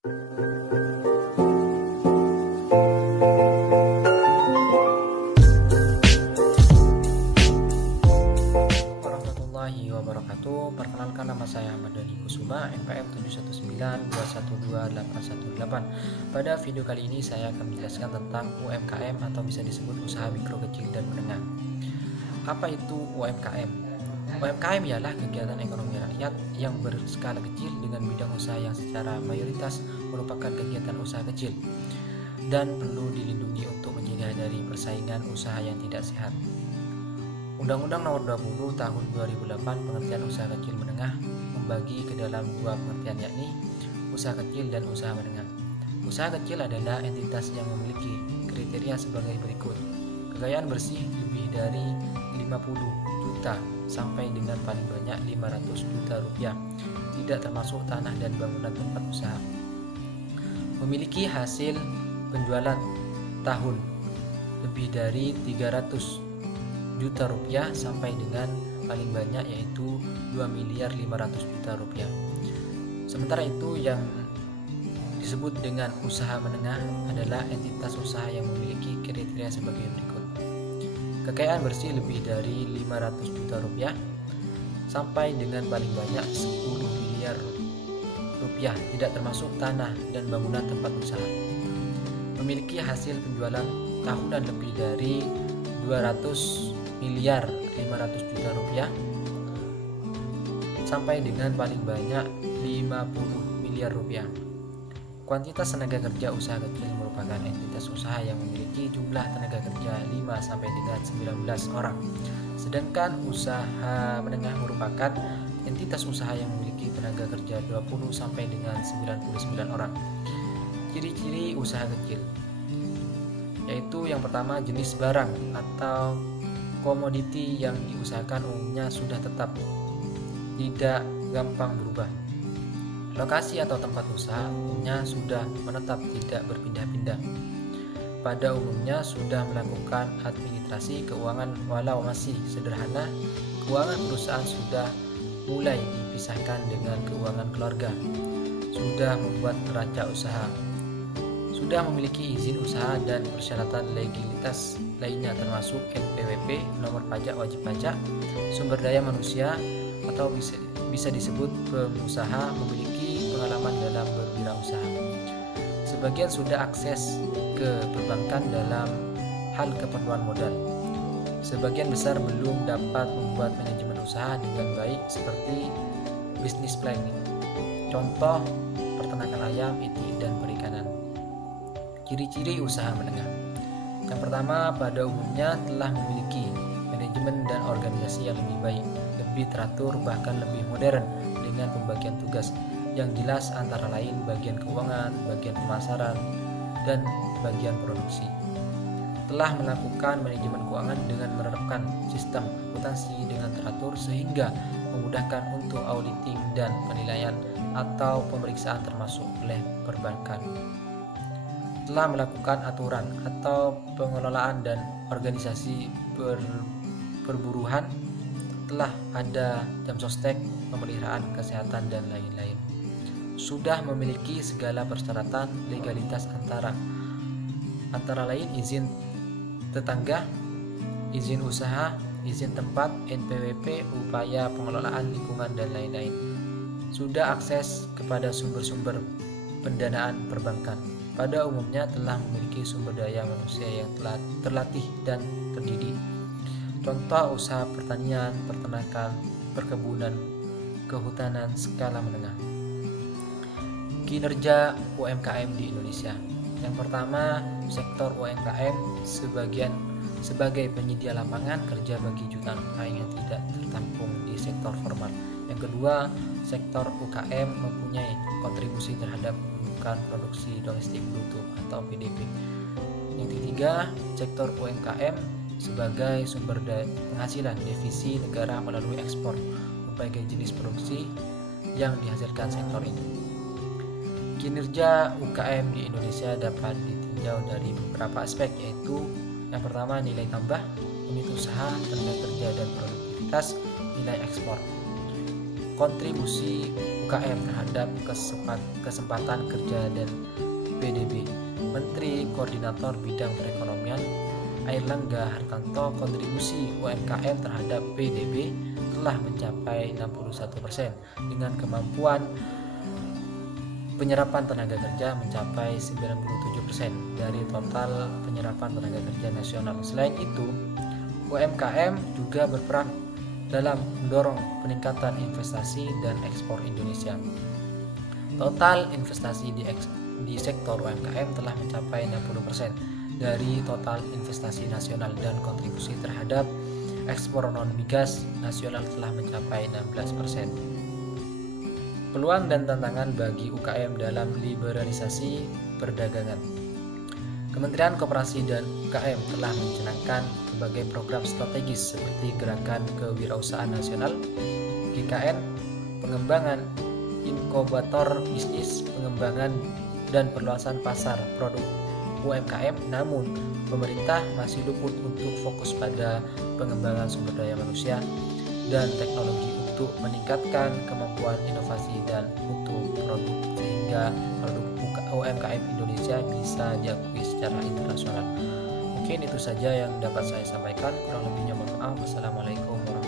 Warahmatullahi wabarakatuh. Perkenalkan, nama saya Ahmad Dhani Kusuma, NPM 719212818. Pada video kali ini saya akan menjelaskan tentang UMKM atau bisa disebut usaha mikro, kecil, dan menengah. Apa itu UMKM? UMKM ialah kegiatan ekonomi rakyat yang berskala kecil dengan bidang usaha yang secara mayoritas merupakan kegiatan usaha kecil dan perlu dilindungi untuk mencegah dari persaingan usaha yang tidak sehat. Undang-Undang Nomor 20 Tahun 2008 pengertian usaha kecil menengah membagi ke dalam dua pengertian, yakni usaha kecil dan usaha menengah. Usaha kecil adalah entitas yang memiliki kriteria sebagai berikut: kekayaan bersih lebih dari 50 juta sampai dengan paling banyak 500 juta rupiah, tidak termasuk tanah dan bangunan tempat usaha. Memiliki hasil penjualan tahun lebih dari 300 juta rupiah sampai dengan paling banyak yaitu 2.500.000.000 rupiah. Sementara itu, yang disebut dengan usaha menengah adalah entitas usaha yang memiliki kriteria sebagai berikut: kekayaan bersih lebih dari 500 juta rupiah sampai dengan paling banyak 10 miliar rupiah, tidak termasuk tanah dan bangunan tempat usaha. Memiliki hasil penjualan tahunan lebih dari 200.500.000.000 rupiah sampai dengan paling banyak 50 miliar rupiah. Kuantitas tenaga kerja usaha kecil merupakan entitas usaha yang memiliki jumlah tenaga kerja 5 sampai dengan 19 orang. Sedangkan usaha menengah merupakan entitas usaha yang memiliki tenaga kerja 20 sampai dengan 99 orang. Ciri-ciri usaha kecil yaitu yang pertama, jenis barang atau komoditi yang diusahakan umumnya sudah tetap, tidak gampang berubah. Lokasi atau tempat usaha umumnya sudah menetap, tidak berpindah-pindah. Pada umumnya sudah melakukan administrasi keuangan walau masih sederhana. Keuangan perusahaan sudah mulai dipisahkan dengan keuangan keluarga. Sudah membuat neraca usaha. Sudah memiliki izin usaha dan persyaratan legalitas lainnya termasuk NPWP, nomor pajak wajib pajak, sumber daya manusia atau bisa disebut pengusaha, memiliki pengalaman dalam berwirausaha. Sebagian sudah akses ke perbankan dalam hal keperluan modal. Sebagian besar belum dapat membuat manajemen usaha dengan baik seperti business planning. Contoh, peternakan ayam, itik, dan perikanan. Ciri-ciri usaha menengah. Yang pertama, pada umumnya telah memiliki manajemen dan organisasi yang lebih baik, lebih teratur, bahkan lebih modern dengan pembagian tugas yang jelas antara lain bagian keuangan, bagian pemasaran, dan bagian produksi. Telah melakukan manajemen keuangan dengan menerapkan sistem akuntansi dengan teratur sehingga memudahkan untuk auditing dan penilaian atau pemeriksaan termasuk oleh perbankan. Telah melakukan aturan atau pengelolaan dan organisasi perburuhan, telah ada jam sostek, pemeliharaan kesehatan, dan lain-lain. Sudah memiliki segala persyaratan legalitas antara lain izin tetangga, izin usaha, izin tempat, NPWP, upaya pengelolaan lingkungan, dan lain-lain. Sudah akses kepada sumber-sumber pendanaan perbankan. Pada umumnya telah memiliki sumber daya manusia yang telah terlatih dan terdidik. Contoh, usaha pertanian, peternakan, perkebunan, kehutanan skala menengah. Kinerja UMKM di Indonesia. Yang pertama, sektor UMKM sebagai penyedia lapangan kerja bagi jutaan orang yang tidak tertampung di sektor formal. Yang kedua, sektor UKM mempunyai kontribusi terhadap produksi domestik bruto atau PDB. Yang ketiga, sektor UMKM sebagai sumber penghasilan devisa negara melalui ekspor berbagai jenis produksi yang dihasilkan sektor ini. Kinerja UKM di Indonesia dapat ditinjau dari beberapa aspek, yaitu yang pertama, nilai tambah, unit usaha, tenaga kerja dan produktivitas, nilai ekspor. kontribusi UKM terhadap kesempatan kerja dan PDB. Menteri Koordinator Bidang Perekonomian Airlangga Hartarto, kontribusi UMKM terhadap PDB telah mencapai 61% dengan kemampuan penyerapan tenaga kerja mencapai 97% dari total penyerapan tenaga kerja nasional. Selain itu, UMKM juga berperan dalam mendorong peningkatan investasi dan ekspor Indonesia. Total investasi di sektor UMKM telah mencapai 60% dari total investasi nasional dan kontribusi terhadap ekspor non-migas nasional telah mencapai 16%. Peluang dan tantangan bagi UKM dalam liberalisasi perdagangan. Kementerian Koperasi dan UKM telah mencanangkan berbagai program strategis seperti Gerakan Kewirausahaan Nasional (GKN), pengembangan inkubator bisnis, pengembangan dan perluasan pasar produk UMKM. Namun, pemerintah masih luput untuk fokus pada pengembangan sumber daya manusia dan teknologi untuk meningkatkan kemampuan inovasi dan mutu produk sehingga produk UMKM Indonesia bisa diakui secara internasional. Mungkin itu saja yang dapat saya sampaikan. Kurang lebihnya mohon maaf. Wassalamualaikum warahmatullahi wabarakatuh.